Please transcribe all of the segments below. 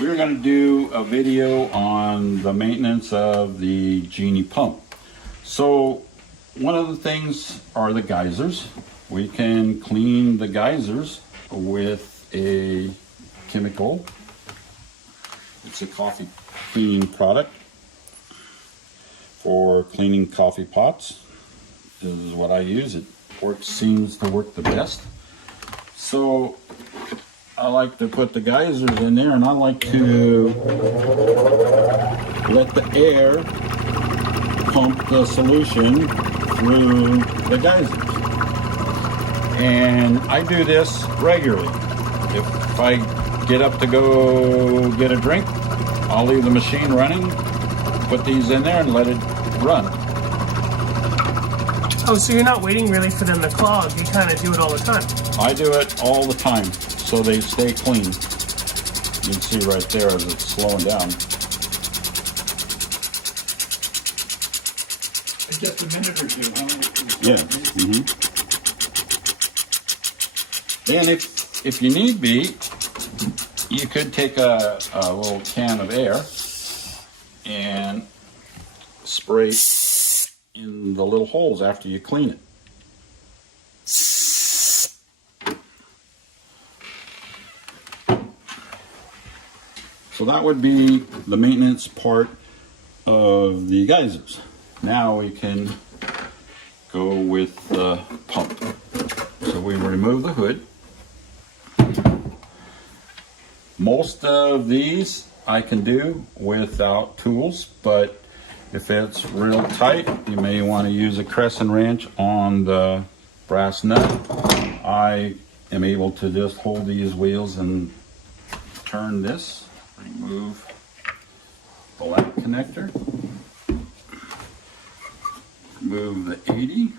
We're going to do a video on the maintenance of the Genie pump. So one of the things are the geysers. We can clean the geysers with a chemical. It's a coffee cleaning product for cleaning coffee pots. This is what I use. It seems to work the best. So I like to put the geysers in there, and I like to let the air pump the solution through the geysers. And I do this regularly. If I get up to go get a drink, I'll leave the machine running, put these in there and let it run. Oh, so you're not waiting really for them to clog, you kind of do it all the time? I do it all the time, so they stay clean. You can see right there as it's slowing down. Just a minute or two, huh? Yeah. And if you need be, you could take a little can of air and spray in the little holes after you clean it. So that would be the maintenance part of the geysers. Now we can go with the pump. So we remove the hood. Most of these I can do without tools, but if it's real tight, you may want to use a crescent wrench on the brass nut. I am able to just hold these wheels and turn this, remove the lamp connector, remove the 80,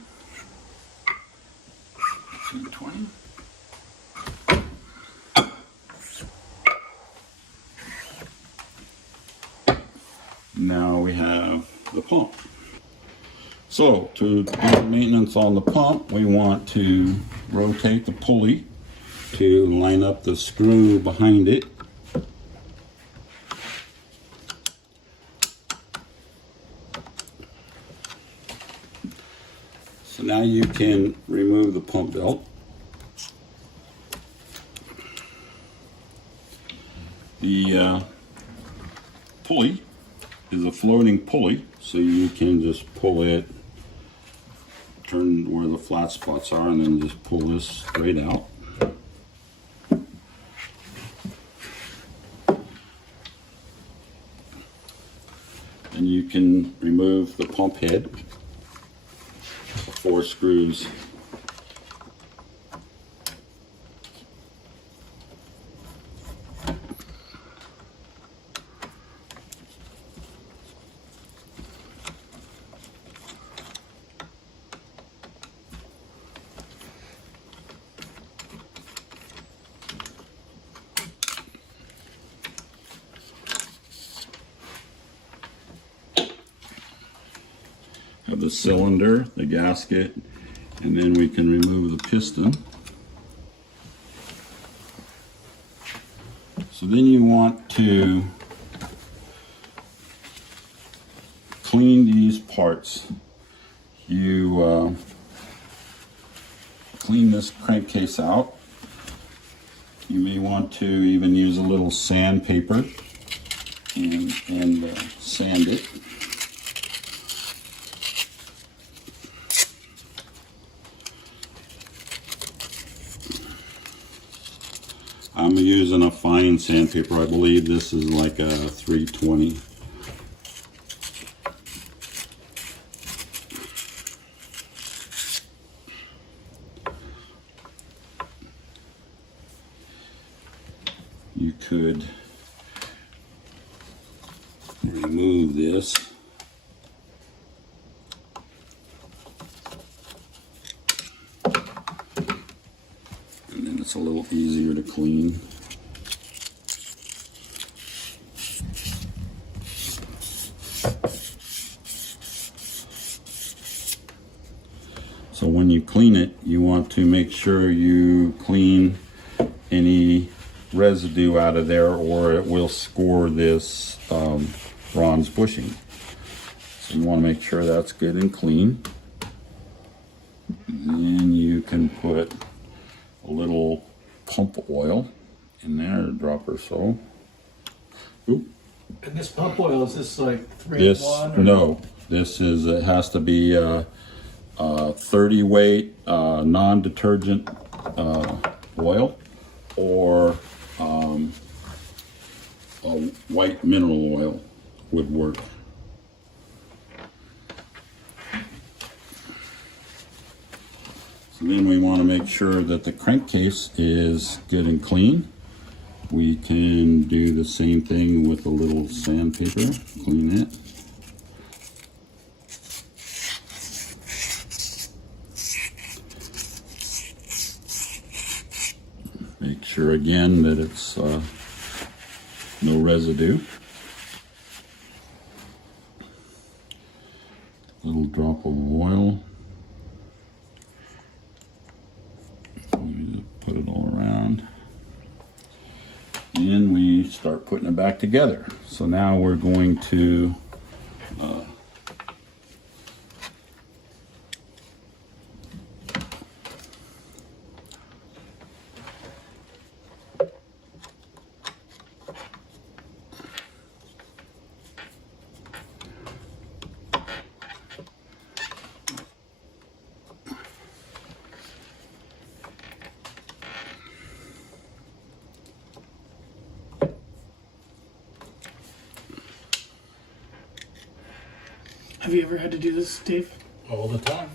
220. Now we have the pump. So to do maintenance on the pump, we want to rotate the pulley to line up the screw behind it. So now you can remove the pump belt. The pulley is a floating pulley, so you can just pull it, turn where the flat spots are, and then just pull this straight out. And you can remove the pump head, 4 screws. Have the cylinder, the gasket, and then we can remove the piston. So then you want to clean these parts. You clean this crankcase out. You may want to even use a little sandpaper and sand it. I'm using a fine sandpaper. I believe this is like a 320. You could remove this. And then it's a little easier to clean. So when you clean it, you want to make sure you clean any residue out of there, or it will score this bronze bushing. So you want to make sure that's good and clean. And you can put a little pump oil in there, a drop or so. Oop. And this pump oil, is this like 3 in This, 1? Or? no, this is, it has to be 30 weight non-detergent oil, or a white mineral oil would work. So then we want to make sure that the crankcase is good and clean. We can do the same thing with a little sandpaper, clean it. Make sure again that it's no residue. Little drop of oil. Put it all around. And we start putting it back together. So now we're going to Have you ever had to do this, Dave? All the time.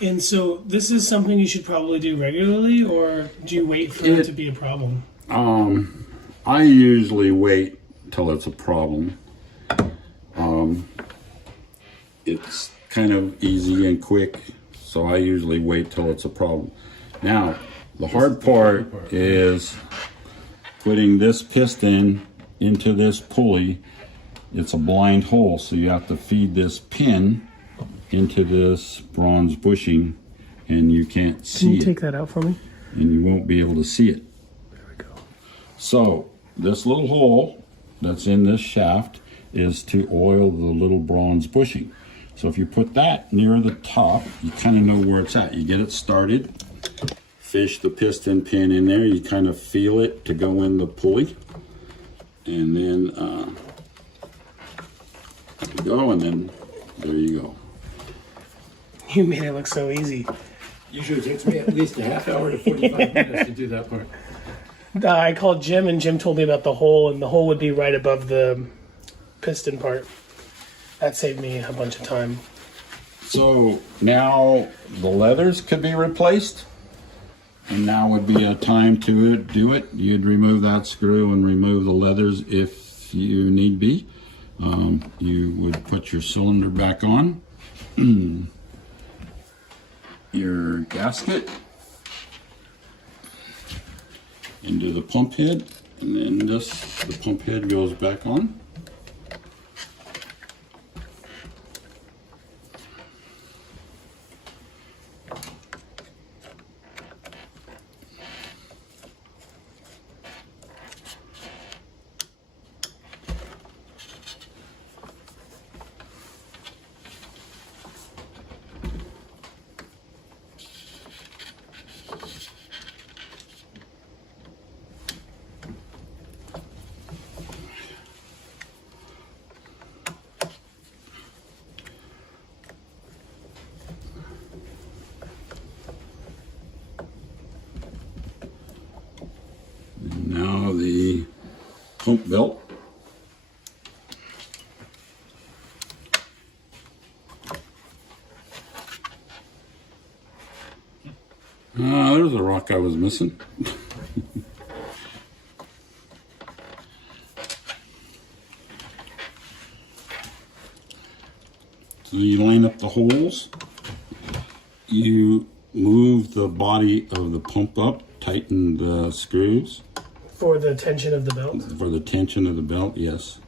And so this is something you should probably do regularly, or do you wait for it to be a problem? I usually wait till it's a problem. It's kind of easy and quick, so I usually wait till it's a problem. Now, the hard part is putting this piston into this pulley. It's a blind hole, so you have to feed this pin into this bronze bushing, and you can't see Can you it, take that out for me? and you won't be able to see it. There we go. So this little hole that's in this shaft is to oil the little bronze bushing. So if you put that near the top, you kind of know where it's at. You get it started, fish the piston pin in there, you kind of feel it to go in the pulley, and then there you go, and then there you go. You made it look so easy. Usually takes me at least a half hour to 45 minutes to do that part. I called Jim, and Jim told me about the hole, and the hole would be right above the piston part. That saved me a bunch of time. So now the leathers could be replaced, and now would be a time to do it. You'd remove that screw and remove the leathers if you need be. You would put your cylinder back on, your gasket into the pump head, and then the pump head goes back on. Now the pump belt. There's a rock I was missing. So you line up the holes. You move the body of the pump up, tighten the screws. For the tension of the belt? For the tension of the belt, yes.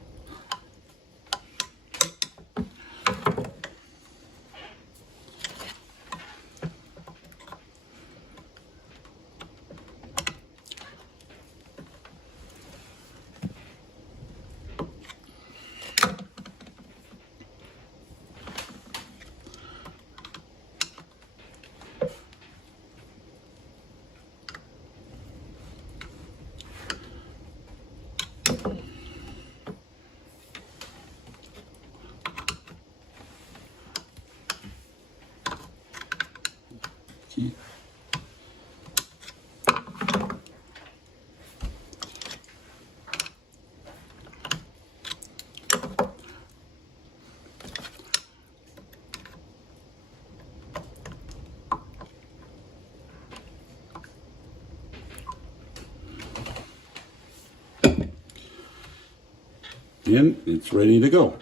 in, it's ready to go.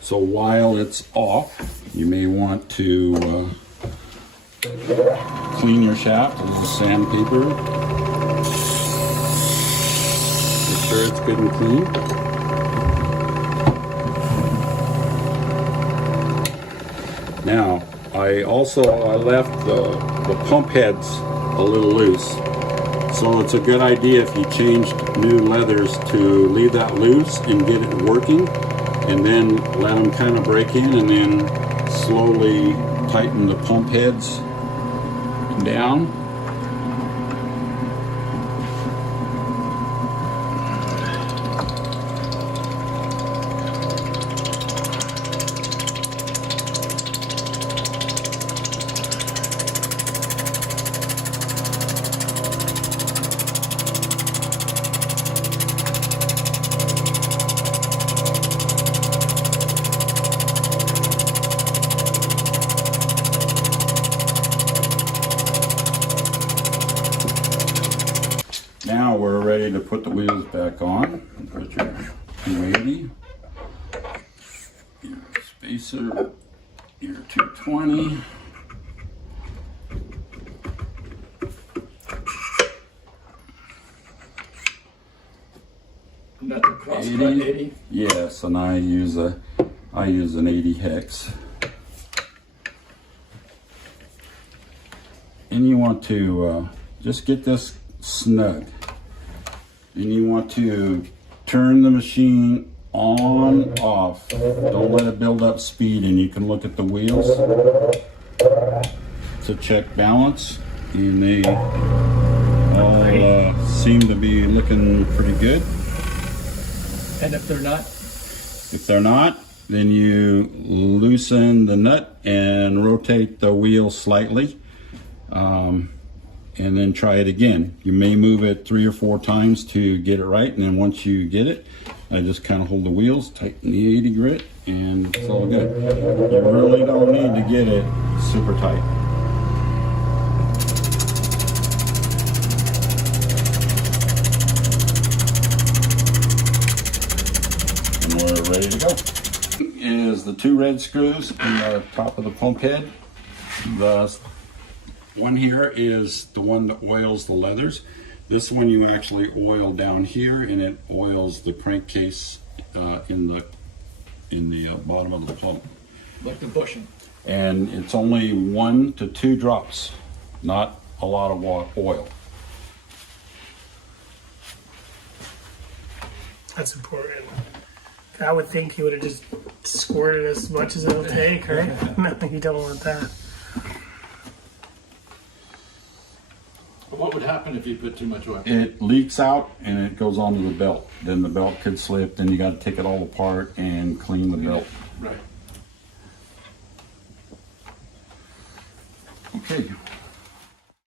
So while it's off, you may want to clean your shaft with a sandpaper. Make sure it's good and clean. Now, I left the pump heads a little loose. So it's a good idea if you change new leathers to leave that loose and get it working, and then let them kind of break in, and then slowly tighten the pump heads down. Now we're ready to put the wheels back on. Put your 280, your spacer, your 220. Not the cross-cut 80. Yes, and I use an 80 hex. And you want to just get this snug. And you want to turn the machine on, off. Don't let it build up speed, and you can look at the wheels to check balance. And they all seem to be looking pretty good. And if they're not? If they're not, then you loosen the nut and rotate the wheel slightly. And then try it again. You may move it 3 or 4 times to get it right, and then once you get it, I just kind of hold the wheels, tighten the 80 grit, and it's all good. You really don't need to get it super tight. And we're ready to go. Is the 2 red screws in the top of the pump head. The one here is the one that oils the leathers. This one you actually oil down here, and it oils the crankcase in the bottom of the pump. Like the bushing. And it's only 1 to 2 drops, not a lot of oil. That's important. I would think you would have just squirted as much as it'll take, right? No, you don't want that. What would happen if you put too much oil? It leaks out and it goes onto the belt. Then the belt could slip, then you got to take it all apart and clean the belt. Right. Okay.